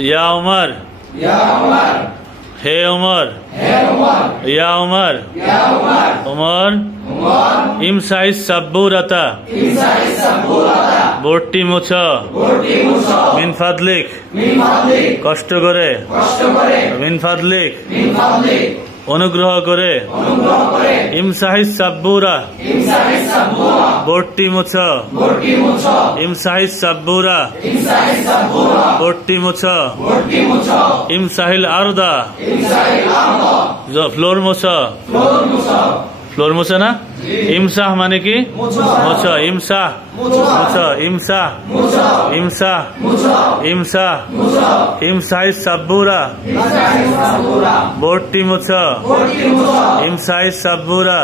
ইয়া উমর হে উমর ইয়া উমর উমর ইমসাহিস সাব্বুরাতা বোর্ডটি মুছ মিন ফাদলিক কষ্ট করে মিন ফাদলিক অনুগ্রহ করে ইমসাহিস সাব্বুরা বোর্ডটি মুছ ইমসাহিস সাব্বুরা বোর্ডটি মুছ ইমসাহিল আরদা ফ্লোর মুছ ফ্লোর মুছে না ইমসাহ মানে কি মুছ ইমসাহ মুছ ইমসাহ ইমসাহ ইমসাহ ইমসাহিস সাব্বুরা বোর্ডটি মুছ ইমসাহিস সাব্বুরা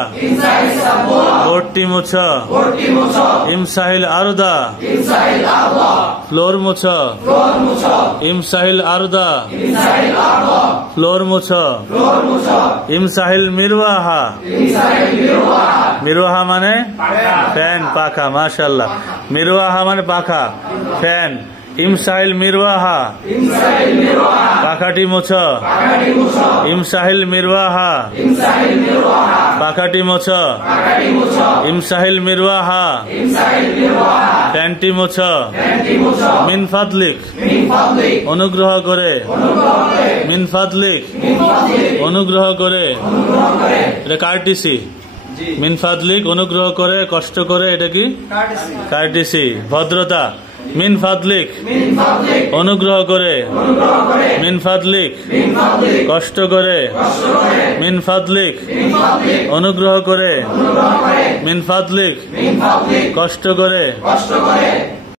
বোর্ডটি মুছ ইমসাহিল আরদা ফ্লোর মুছ ইমসাহিল আরদা ফ্লোর মুছ ইমসাহিল মিরওয়াহা মিরওয়াহা মানে ফ্যান পাখা মাশাআল্লাহ মিরওয়াহা মানে পাখা ফ্যান ইমসাহিল মিরওয়াহা পাখাটি মুছ ইমসাহিল মিরওয়াহা পাখাটি মুছ ইমসাহিল মিরওয়াহা ফ্যানটি মুছ মিন ফাদলিক অনুগ্রহ করে মিন ফাদলিক অনুগ্রহ করে এটা কার্টিসি মিন ফাদলিক অনুগ্রহ করে কষ্ট করে এটা কি কার্টিসি ভদ্রতা মিন ফাদলিক অনুগ্রহ করে মিন ফাদলিক কষ্ট করে মিন ফাদলিক অনুগ্রহ করে মিন ফাদলিক কষ্ট করে